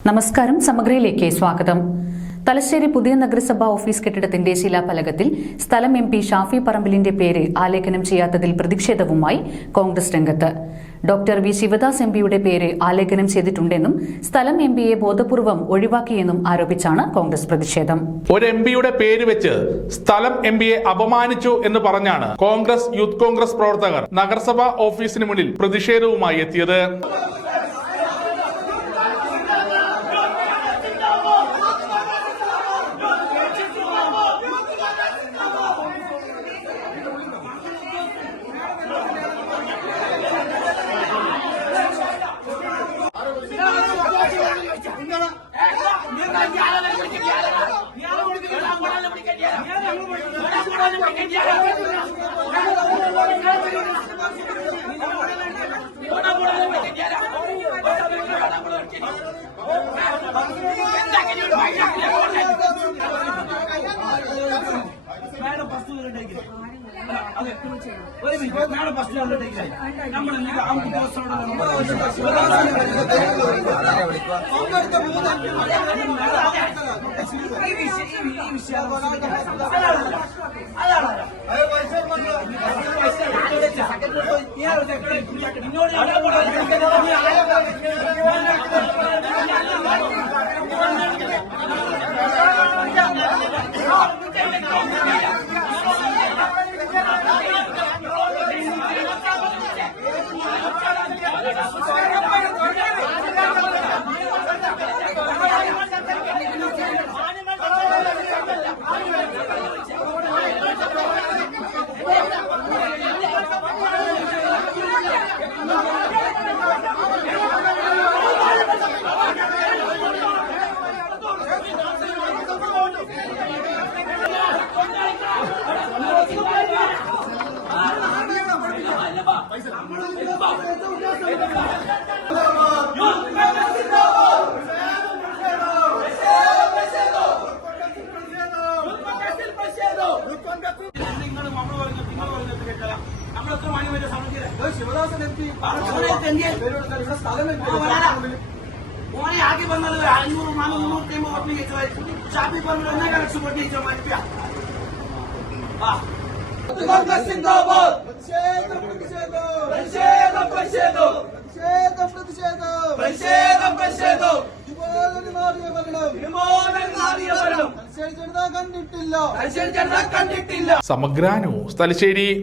നമസ്കാരം. സമഗ്രയിലേക്ക് സ്വാഗതം. തലശ്ശേരി പുതിയ നഗരസഭാ ഓഫീസ് കെട്ടിടത്തിന്റെ ശിലാഫലകത്തിൽ സ്ഥലം MP ഷാഫി പറമ്പിലിന്റെ പേര് ആലേഖനം ചെയ്യാത്തതിൽ പ്രതിഷേധവുമായി കോൺഗ്രസ് രംഗത്ത്. ഡോക്ടർ V ശിവദാസ് MPയുടെ പേര് ആലേഖനം ചെയ്തിട്ടുണ്ടെന്നും സ്ഥലം MPയെ ബോധപൂർവം ഒഴിവാക്കിയെന്നും ആരോപിച്ചാണ് കോൺഗ്രസ് പ്രതിഷേധം. ഒരു MPയുടെ പേര് വെച്ച് സ്ഥലം MPയെ അപമാനിച്ചു എന്ന് പറഞ്ഞാണ് കോൺഗ്രസ് യൂത്ത് കോൺഗ്രസ് പ്രവർത്തകർ നഗരസഭാ ഓഫീസിന് മുന്നിൽ പ്രതിഷേധവുമായി എത്തിയത്. ആകെ വന്നത് 500-400 വോട്ട് ഷാഫി പറമ്പിൽ 1.5 ലക്ഷം വോട്ട് ജയിച്ചോ മാറ്റിയാ. സമഗ്ര ന്യൂസ് തലശ്ശേരി.